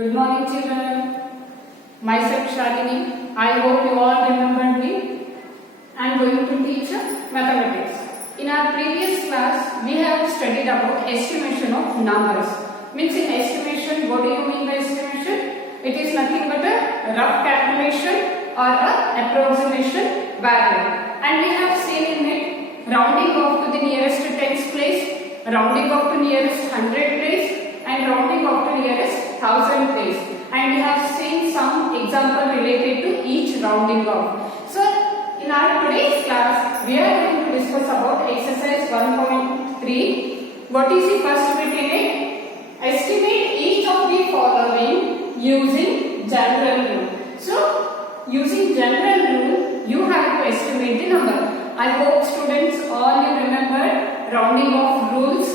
Good morning, children. Myself Shalini. I hope you all remember me. I am going to teach mathematics. In our previous class, we have studied about estimation of numbers. Means in estimation, what do you mean by estimation? It is nothing but a rough calculation or a approximation value. And we have seen in it rounding off to the nearest tens place, rounding off to nearest 100 place, and rounding off to nearest 1000 place. And we have seen some example related to each rounding off. So in our today's class, we are going to discuss about exercise 1.3. What is the first bit in it? Estimate each of the following using general rule. So using general rule, you have to estimate the number. I hope students all you remember rounding off rules.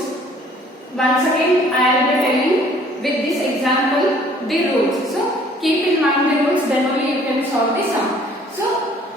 Once again, I will be telling with this example the rules. So keep in mind the rules, then only you can solve the sum. So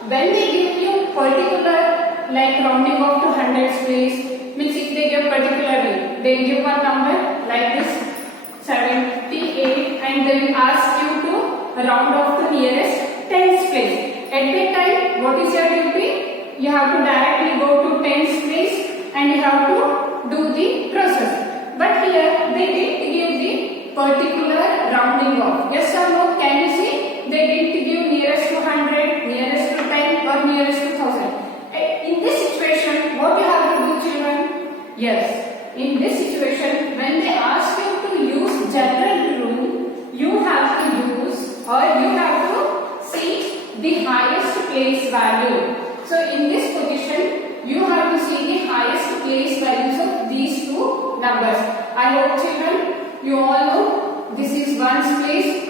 when they give you particular like rounding off to hundreds place, means if they give particularly, they give one number like this 78 and they will ask you to round off to nearest tens place. At that time, what is your duty? You have to directly go to tens place and you have to do the process. But here they didn't give the particular rounding off. Yes or no? Can you see? They didn't give nearest to 100, nearest to 10 or nearest to 1000. In this situation, what you have to do, children? Yes. In this situation, when they ask you to use general rule, you have to use or you have to see the highest place value. So in this position, you have to see the highest place values of these two numbers. I hope children, you all know this is ones place,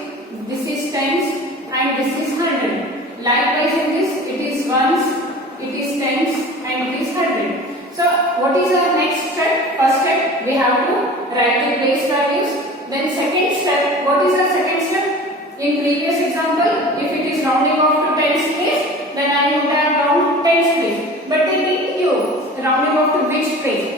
this is tens and this is 100. Likewise in this, it is ones, it is tens and it is 100. So what is our next step? First step, we have to write the place values. Then second step, what is our second step? In previous example, if it is rounding off to tens place, then I would have round tens place. But they didn't give rounding off to which place.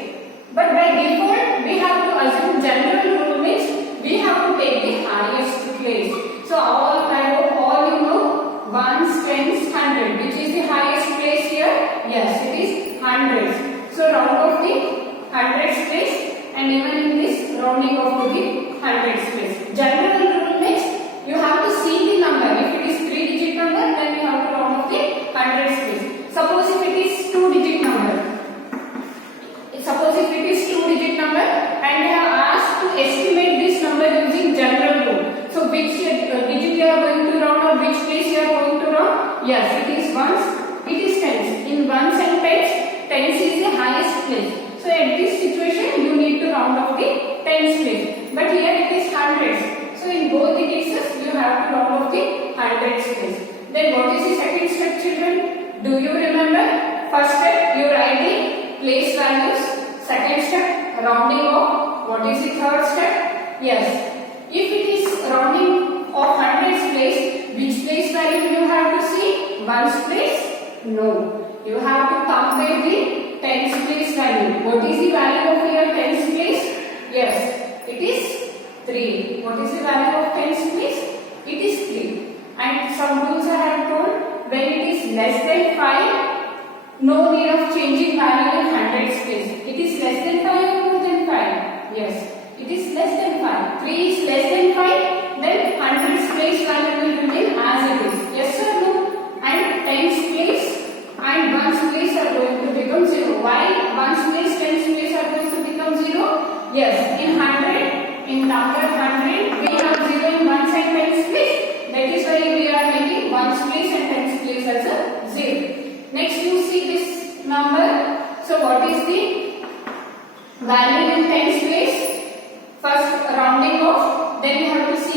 But by default, we have to assume general rule means we have to take the highest place. So I hope all you know ones, tens, 100. Which is the highest place here? Yes, it is hundreds. So round off the hundreds place and even in this rounding off to the hundreds place. General rule means you have to see the number. If it is 3-digit number, then you have to round off the hundreds place. Suppose if it is 2-digit number. Suppose if it is 2-digit number and we have asked to estimate this number using general rule. So which digit you are going to round or which place you are going to round? Yes, it is ones, it is tens. In ones and tens, tens is the highest place. So at this situation, you need to round off the tens place. But here it is hundreds. So in both the cases, you have to round off the hundreds place. Then what is the second step, children? Do you remember? First step, you write the place values. Second step, rounding off. What is the third step? Yes. If it is rounding of hundreds place, which place value you have to see? Ones place? No. You have to compare the tens place value. What is the value of your tens place? Yes. It is 3. What is the value of tens place? It is 3. And some rules I have told, when it is less than 5, no need of changing value in hundreds place. It is less than 5 or more than 5? Yes. It is less than 5. 3 is less than 5, then hundreds place value will remain as it is. Yes or no? And tens place and ones place are going to become 0. Why ones place, tens place are going to become 0? Yes. In 100, in number 100, we have 0 in ones and tens place. That is why we are making ones place and tens place as a 0. Next you see this number. So what is the value in tens place? First rounding off, then you have to see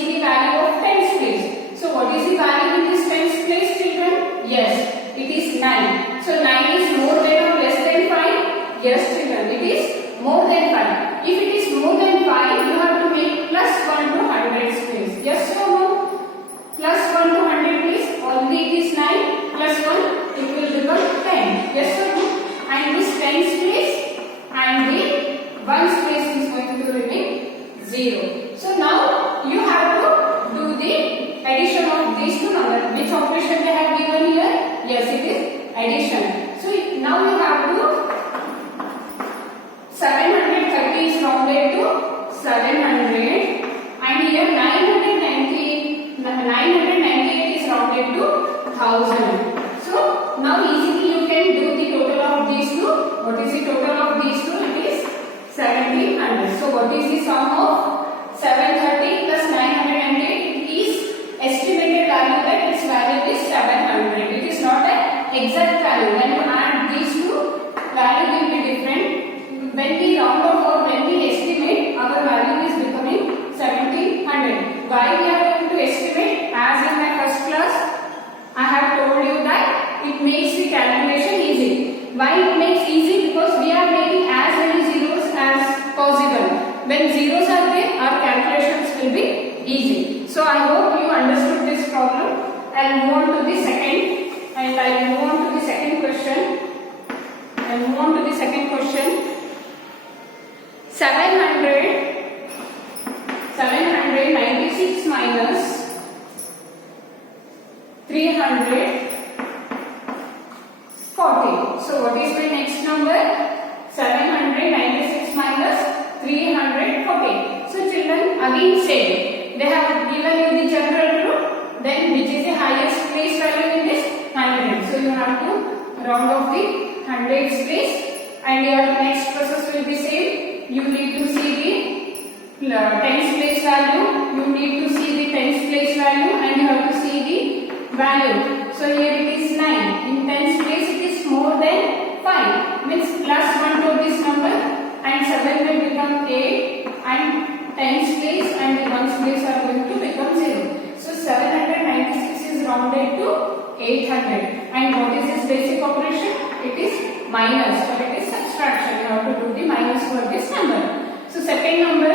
operation they have given here? Yes, it is addition. So now you have to 730 is rounded to 700 and here 998 is rounded to 1000. So now easily you can do the total of these two. What is the total of these two? It is 1700. So what is the sum of 730 plus 908? It is estimated value that its value is 700. It is not an exact value. When you add these two, value will be different. When we round off or when we estimate, our value is becoming 1700. Why we are going to estimate? As in my first class, I have told you that it makes the calculation easy. Why it makes easy? Because we are making as many zeros as possible. When zeros are there, our calculations will be easy. So I hope you understood this problem. I'll move on to the second question. 796 minus 340. So what is my next number? 796 minus 340. So children, again same. They have given you the general rule. Then which is the highest place value in this? 100. So you have to round off the hundreds place and your next process will be same. You need to see the tens place value. You need to see the tens place value and you have to see the value. So here it is 9. In tens place it is more than 5. Means plus 1 to this number and 7 will become 8 and tens place and the ones place are going to become 0. So 796 is rounded to 800. And what is this basic operation? It is minus or it is subtraction. You have to do the minus for this number. So second number,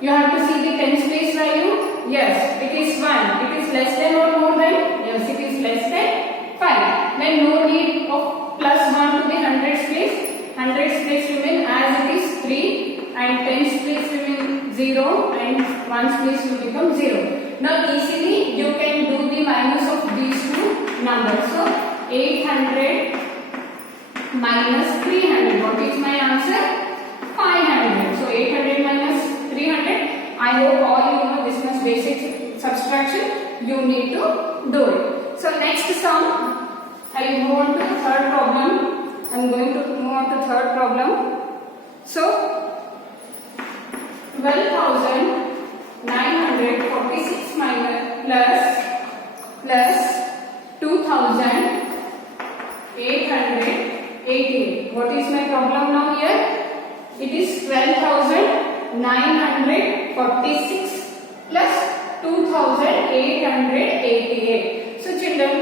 you have to see the tens place value. Yes, it is 1. It is less than or more than? Yes, it is less than 5. Then no need of plus 1 to the hundreds place. Hundreds place remain as it is 3 and tens place remain 0 and ones place will become 0. Now easily you can do the minus of these two numbers. So 800 minus 300. What is my answer? 500. So 800 minus 300. I hope all you know this much basic subtraction. You need to do it. So next sum, I move on to the third problem. I am going to move on to third problem. So 12,946 minus plus 2,888. What is my problem now here? It is 12,946 plus 2,888. So children,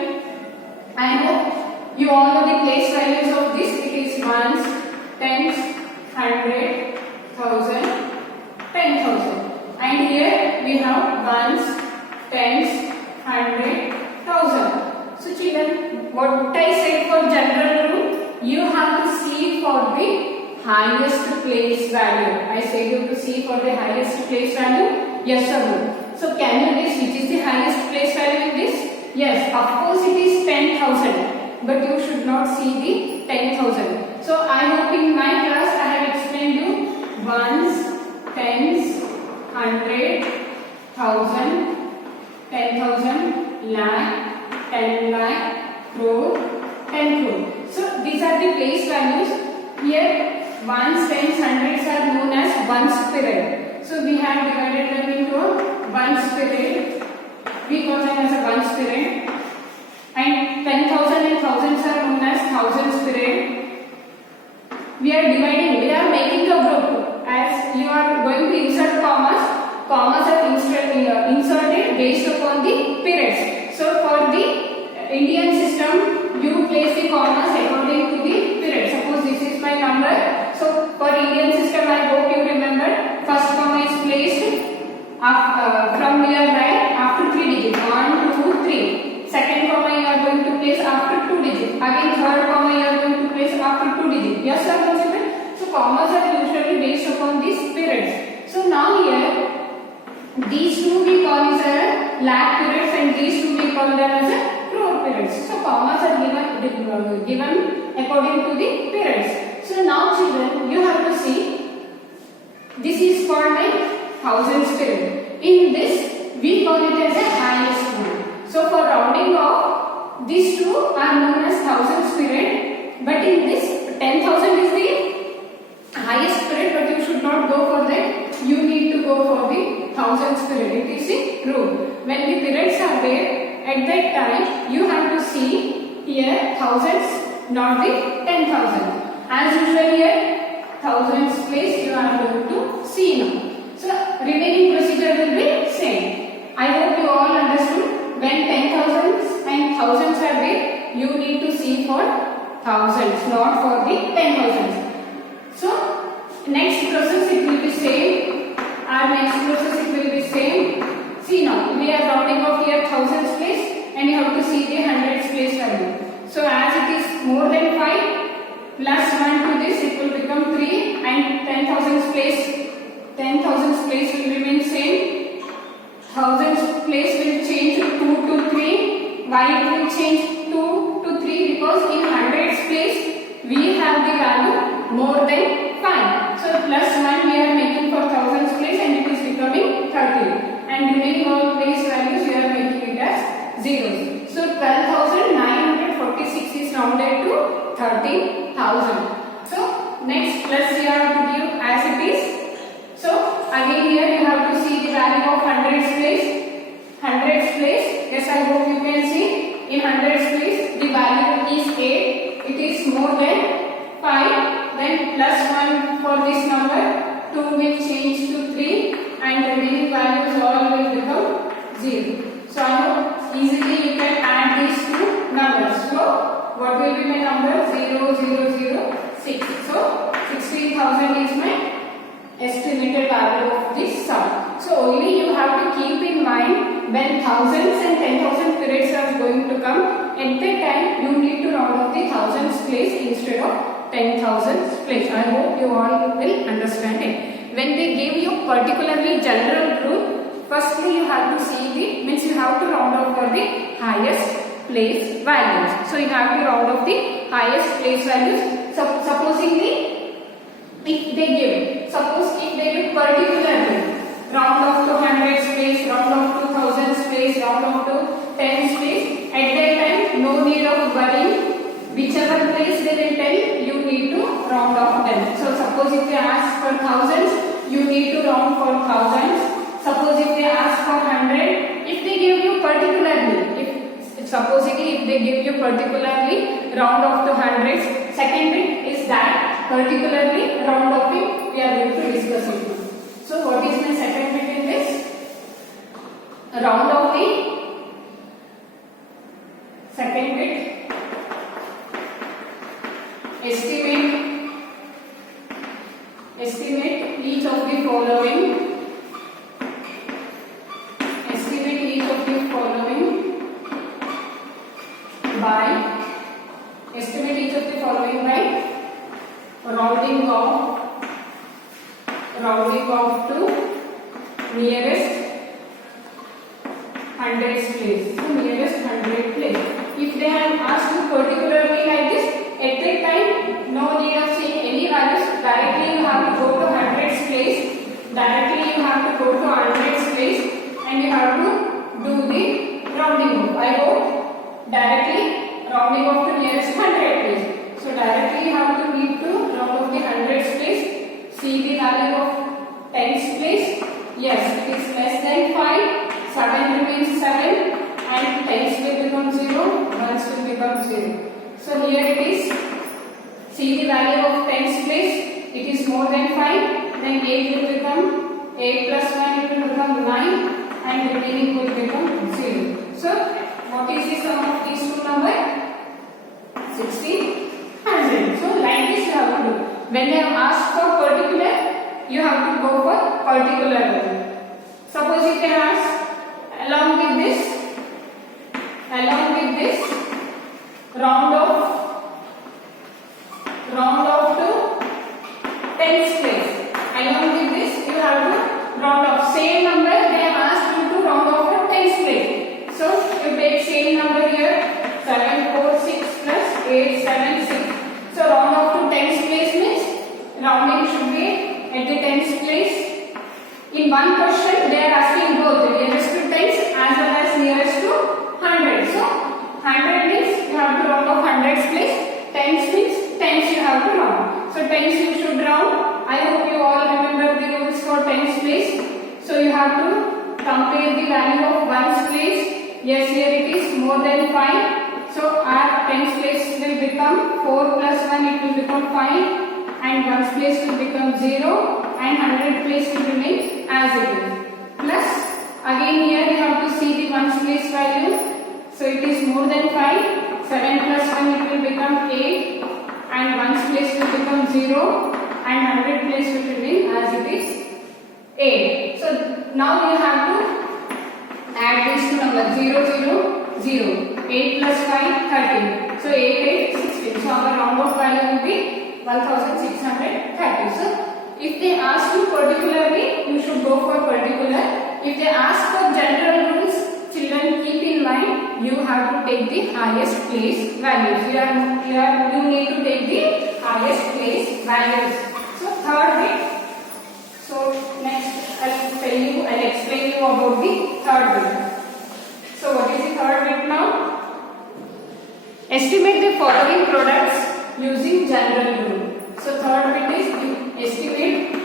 I hope you all know the place values of this. It is ones, tens, 100, 1000, 10,000. And here we have ones, tens, 100, 1000. So children, what I said for general rule, you have to see for the highest place value. I said you to see for the highest place value. Yes or no? So can you guess which is the highest place value in this? Yes, of course it is 10,000. But you should not see the 10,000. So I hope in my class I have explained you ones, tens, 100, 1000, 10,000, lakh, 10 lakh, crore, 10 crore. So these are the place values. Here ones, tens, hundreds are known as ones period. So we have divided them into ones period. We call them as a ones period. And 10,000 and thousands are known as thousands period. We are dividing. We are making a group. As you are going to insert commas, commas are inserted based upon the periods. So for the Indian system, you place the commas according to the period. Suppose this is my number. So for Indian system, I hope you remember, first comma is placed from your right after 3 digits. 1, 2, 3. Second comma you are going to place after 2 digits. Again third comma you are going to place after 2 digits. Yes or no children? So commas are usually based upon these periods. So now here these two we call as a lakh periods and these two we call them as a commas are given according to the periods. So now children, you have to see, this is called a thousands period. In this, we call it as a highest one. So for rounding off, these two are known as thousands period. But in this, 10,000 is the highest period, but you should not go for that. You need to go for the thousands period. It is the rule. When the periods are there, at that time, you have to see here thousands, not the 10,000. As usual here, thousands place you are going to see now. So remaining procedure will be same. I hope you all understood. When 10,000s and thousands are there, you need to see for thousands, not for the 10,000s. So next process it will be same. Our next process it will be same. See now, we are rounding off here thousands place, and you have to see the hundreds place value. So as it is more than 5 plus 1 to this, it will become 3, and 10,000s place will remain same. Thousands place will change 2 to 3. Why it will change 2 to 3? Because in hundreds place we have the value more than 5. So plus 1 we are making for thousands place, and it is becoming 30. And remaining all place values we are making it as zeros. So 12,946 is rounded to 30,000. So next plus you have to give as it is. So again here you have to see the value of hundreds place. Hundreds place, yes, I hope you can see. In hundreds place the value is 8. It is more than 5. Then plus 1 for this number. 2 will change to 3, and the remaining values all will become 0. So I hope easily you can add these two numbers. So what will be my number? 0, 0, 0, 6. So 16,000 is my estimated value of this sum. So only you have to keep in mind, when thousands and 10,000 periods are going to come, at that time you need to round off the thousands place instead of 10,000 place. I hope you all will understand it. When they give you particularly general rule, firstly you have to see the, means you have to round off for the highest place values. So you have to round off the highest place values. Supposingly, if they give, suppose if they give particularly round off to hundreds place, round off to thousands place, round off to tens place, at that time no need of worrying. Whichever place they will tell, you need to round off them. So suppose if they ask for thousands, you need to round for thousands. Suppose if they ask for 100, if they give you particularly, supposedly if they give you particularly round off to hundreds, second bit is that particularly round off it, we are going to discuss it. So what is my second bit in this? Round off the second bit. Estimate each of the following. Estimate each of the following by. Estimate each of the following by rounding off to nearest hundreds place. So nearest 100 place. If they have asked you particularly like this, at that time, no need of saying any values. Directly you have to go to hundreds place. Directly you have to go to hundreds place, and you have to do the rounding off. I hope directly rounding off to nearest 100 place. So directly you have to need to round off the hundreds place. See the value of tens place. Yes, it is less than 5. 7 remains 7, and tens will become 0. Ones will become 0. So here it is. See the value of tens place. It is more than 5. Then 8 will become 8 plus 1. It will become 9, and remaining will become 0. So what is the sum of these two numbers? 1600. So like this you have to do. When they have asked for particular, you have to go for particular. Suppose if they ask along with this round off to tens place. Along with this you have to round off same number. They have asked you to round off to tens place. So you take same number here, 7 value of ones place? Yes, here it is more than 5. So our tens place will become 4 plus 1, it will become 5, and ones place will become 0, and 100 place will remain as it is. Plus again here we have to see the ones place value. So it is more than 5. 7 plus 1 it will become 8, and ones place will become 0, and 100 place will remain as it is 8. So now you have to add these two numbers 0, 0, 0. 8 plus 5, 13. So 8, 8, 16. So our round off value will be 1630. So if they ask you particularly, you should go for particular. If they ask for general rules, children keep in mind, you have to take the highest place values. You need to take the highest place values. So third bit. So next I'll explain you about the third bit. So what is the third bit now? Estimate the following products using general rule. So third bit is estimate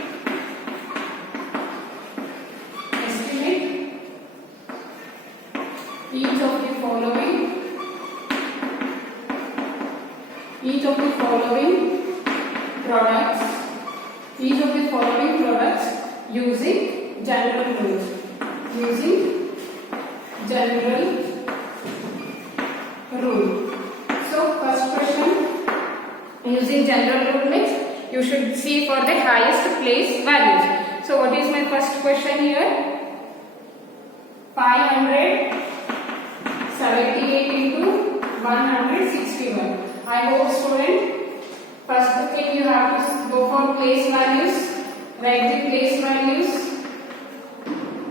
each of the following products using general rules. So first question, using general rule means you should see for the highest place values. So what is my first question here? 578 into 161. I hope student, first thing you have to go for place values. Write the place values.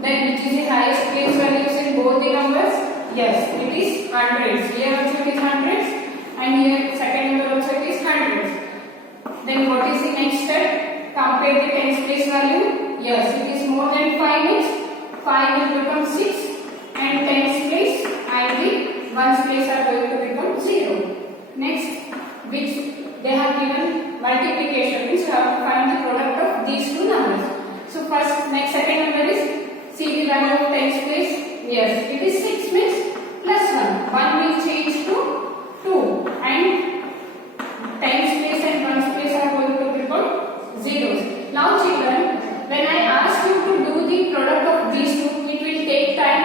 Then which is the highest place values in both the numbers? Yes, it is hundreds. Here also it is hundreds, and here second number also it is hundreds. Then what is the next step? Compare the tens place value. Yes, it is more than 5 means 5 will become 6, and tens place and the ones place are going to become 0. Next, which they have given multiplication, means you have to find the product of these two numbers. So first, second number is, see the value of tens place. Yes, it is 6 means plus 1. 1 will change to 2, and tens place and ones place are going to become zeros. Now children, when I ask you to do the product of these two, it will take time.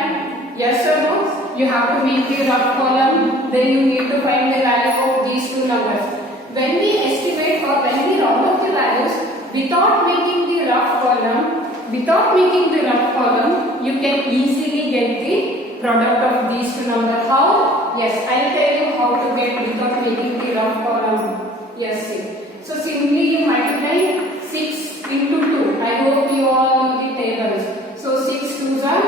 Yes or no? You have to make the rough column, then you need to find the value of these two numbers. When we estimate or when we round up the values without making the rough column, you can easily get the product of these two numbers. How? Yes, I will tell you how to get without making the rough column. Yes, see. So simply you multiply 6 into 2. I hope you all know the tables. So 6 2s are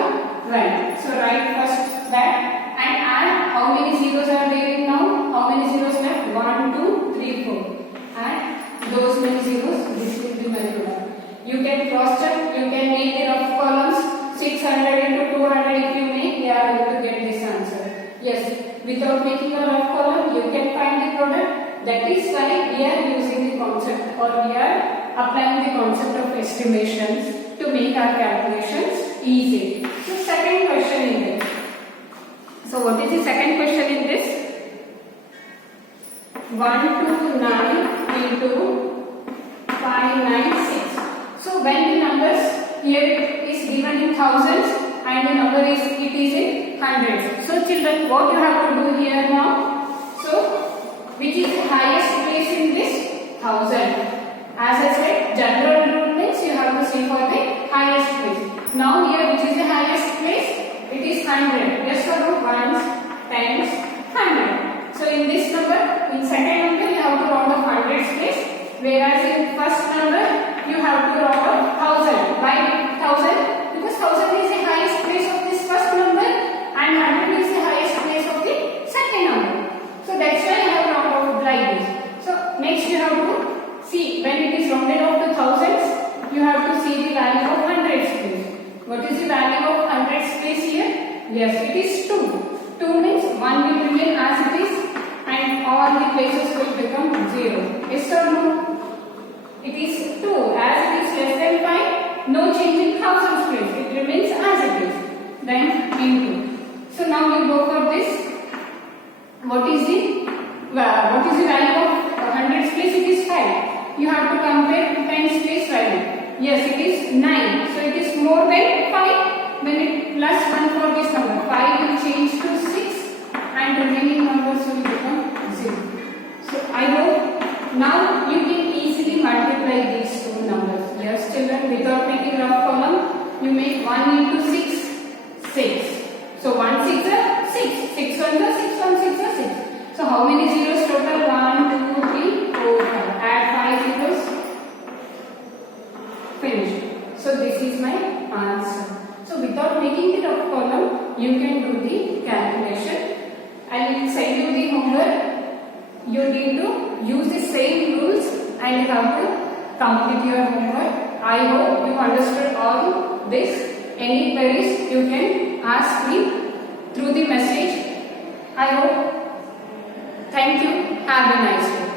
12. So write first that and add how many zeros are there in now? How many zeros left? 1, 2, 3, 4. Add those many zeros. This will be my product. You can cross check. You can make the rough columns. 600 into 200 if you make, you are going to get this answer. Yes, without making a rough column, you can find the product. That is why we are using the concept, or we are applying the concept of estimations to make our calculations easy. So second question in this. So what is the second question in this? 129 into 596. So when the numbers here is given in thousands and the number is in hundreds. So children, what you have to do here now? So which is the highest place in this? 1000. As I said, general rule means you have to see for the highest place. Now here which is the highest place? It is 100. Just for the ones, tens, 100. So in this number, in second number you have to round off hundreds place. Whereas in first number you have to round off 1000. Why 1000? Because 1000 is the highest place of this first number and 100 is the highest place of the second number. So that's why I have rounded off like this. So next you have to see when it is rounded off to thousands, you have to see the value of hundreds place. What is the value of hundreds place here? Yes, it is 2. 2 means 1 will remain as it is and all the places will become 0. Yes or no? It is 2. As it is less than 5, no change in thousands place. It remains as it is. then into. So now you go for this. What is the value of hundreds place? It is 5. You have to compare tens place value. Yes, it is 9. So it is more than 5. Then it plus 1 for this number. 5 will change to 6 and remaining numbers will become 0. So I hope now you can easily multiply these two numbers. Yes, children, without making rough column, you make 1 into 6, 6. So 1 6 are 6, 6 1 are 6, 1 6 are 6. So how many zeros total? 1, 2, 3, 4, 5. Add 5 zeros. Finish. So this is my answer. So without making the rough column, you can do the calculation. I will send you the homework. You need to use the same rules and you have to complete your homework. I hope you understood all this. Any queries you can ask me through the message. I hope. Thank you. Have a nice day.